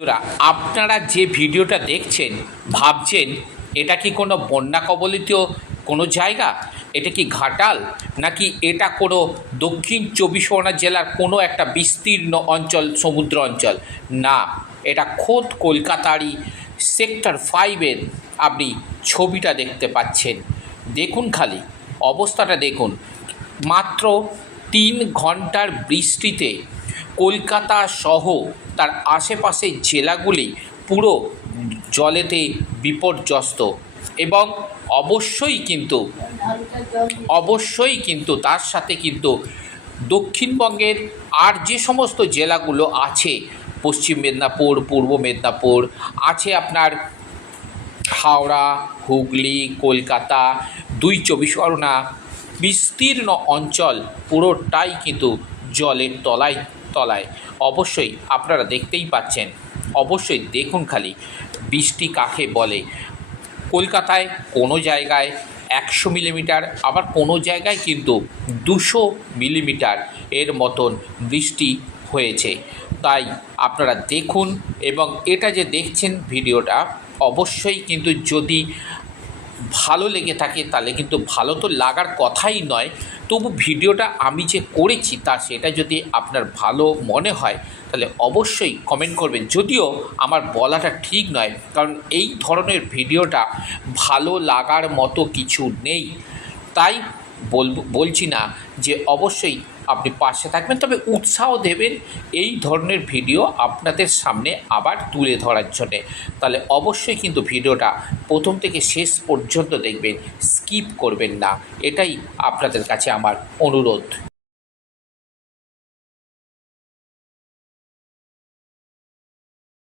বন্ধুরা, আপনারা যে ভিডিওটা দেখছেন ভাবছেন এটা কি কোনো বন্যা কবলিত কোনো জায়গা, এটা কি ঘাটাল, নাকি এটা কোনো দক্ষিণ চব্বিশ পরগনা জেলার কোনো একটা বিস্তীর্ণ অঞ্চল, সমুদ্র অঞ্চল? না, এটা খোদ কলকাতারই সেক্টর 5-এর আপনি ছবিটা দেখতে পাচ্ছেন। দেখুন, খালি অবস্থাটা দেখুন। মাত্র 3 ঘন্টার বৃষ্টিতে কলকাতা সহ তার আশেপাশের জেলাগুলি পুরো জলেতে বিপর্যস্ত। এবং অবশ্যই কিন্তু তার সাথে কিন্তু দক্ষিণবঙ্গের আর যে সমস্ত জেলাগুলো আছে, পশ্চিম মেদিনীপুর, পূর্ব মেদিনীপুর আছে, আপনার হাওড়া, হুগলি, কলকাতা, 2 চব্বিশ পরগনা, বিস্তীর্ণ অঞ্চল পুরোটাই কিন্তু জলের তলায়। অবশ্যই আপনারা দেখতেই পাচ্ছেন। অবশ্যই দেখুন, খালি বৃষ্টি কাকে বলে। কলকাতায় কোনো জায়গায় 100 মিলিমিটার, আবার কোনো জায়গায় কিন্তু 200 মিলিমিটার এর মতন বৃষ্টি হয়েছে। তাই আপনারা দেখুন, এবং এটা যে দেখছেন ভিডিওটা, অবশ্যই কিন্তু যদি ভালো লেগে থাকে তাহলে কিন্তু ভালো তো লাগার কথাই নয়, তবু ভিডিওটা আমি যে করেছি সেটা যদি আপনার ভালো মনে হয় তাহলে অবশ্যই কমেন্ট করবেন। যদিও আমার বলাটা ঠিক নয়, কারণ এই ধরনের ভিডিওটা ভালো লাগার মতো কিছু নেই, তাই বলছি না যে অবশ্যই আপনি পাশে থাকবেন, তবে উৎসাহ দেবেন এই ধরনের ভিডিও আপনাদের সামনে আবার তুলে ধরার জন্যে। তাহলে অবশ্যই কিন্তু ভিডিওটা প্রথম থেকে শেষ পর্যন্ত দেখবেন, স্কিপ করবেন না, এটাই আপনাদের কাছে আমার অনুরোধ।